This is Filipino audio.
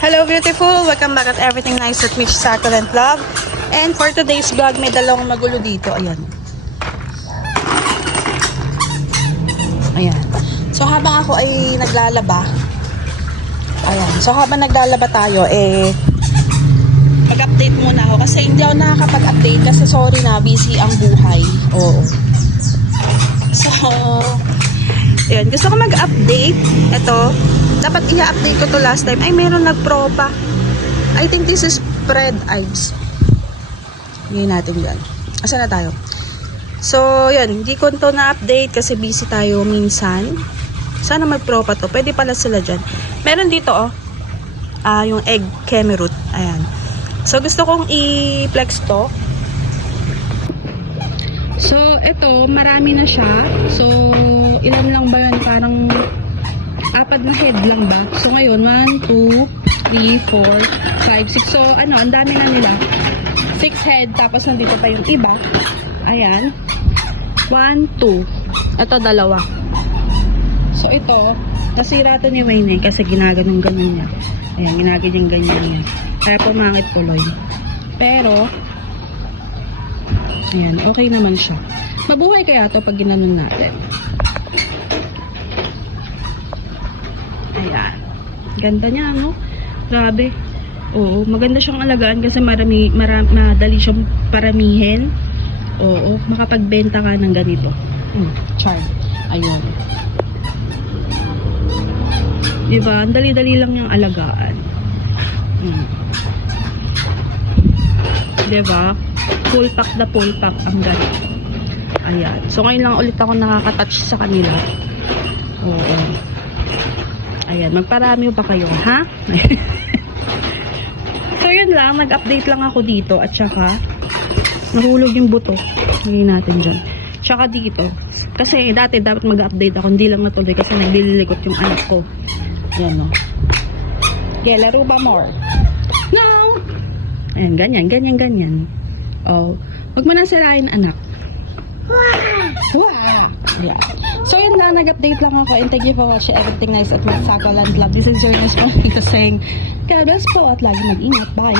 Hello beautiful! Welcome back at Everything Nice at Mitch Succulent Vlog. And for today's vlog, may dalawang magulo dito. Ayan. Ayan. So habang ako ay naglalaba, ayan. So habang naglalaba tayo, mag-update muna ako. Kasi hindi ako nakakapag-update kasi sorry na, busy ang buhay. Oo. So, ayan. Gusto ko mag-update. Ito. Dapat i-update ko to last time. Ay, meron nagpropa. I think this is spread eyes. Ngayon natin yan. Asa na tayo? So, yan. Hindi ko to na-update kasi busy tayo minsan. Sana magpropa to. Pwede pala sila dyan. Meron dito, yung egg kemerut. Ayan. So, gusto kong i-flex to. So, ito, marami na siya. So, ilan lang ba yan? Parang apat na head lang ba? So, ngayon, 1, 2, 3, 4, 5, 6. So, ang dami na nila. 6 head, tapos nandito pa yung iba. Ayan. 1, 2. Ito, dalawa. So, ito, nasira to ni Wayne kasi ginaganong-ganon niya. Ayan, ginaganyan-ganyan niya. Kaya pumangit tuloy. Pero, ayan, okay naman siya. Mabuhay kaya to pag ginanon natin. Ayan. Ganda niya, no? Grabe. Oo, maganda siyang alagaan kasi madali siyang paramihin. Oo, makapagbenta ka ng ganito. Charm. Ayun. Diba? Ang dali-dali lang yung alagaan. Diba? Full pack na full pack ang ganito. Ayan. So, ngayon lang ulit ako nakaka-touch sa kanila. Oo. Ayan, magparami pa kayo, ha? So, yun lang. Nag-update lang ako dito. At saka, nahulog yung buto. Ngayon natin dyan. Tsaka dito. Kasi, dati dapat mag-update ako. Hindi lang natuloy kasi naglililikot yung anak ko. Ayan, no? Okay, laro ba more? No! Ayan, ganyan, ganyan, ganyan. Oh, huwag mo na sirain, anak. Wow! Yeah. So yun lang, nag-update lang ako and thank you for watching Everything Nice at Mitch Succulent Vlog. This is your nice morning saying, God bless po at lagi mag-ingat. Bye!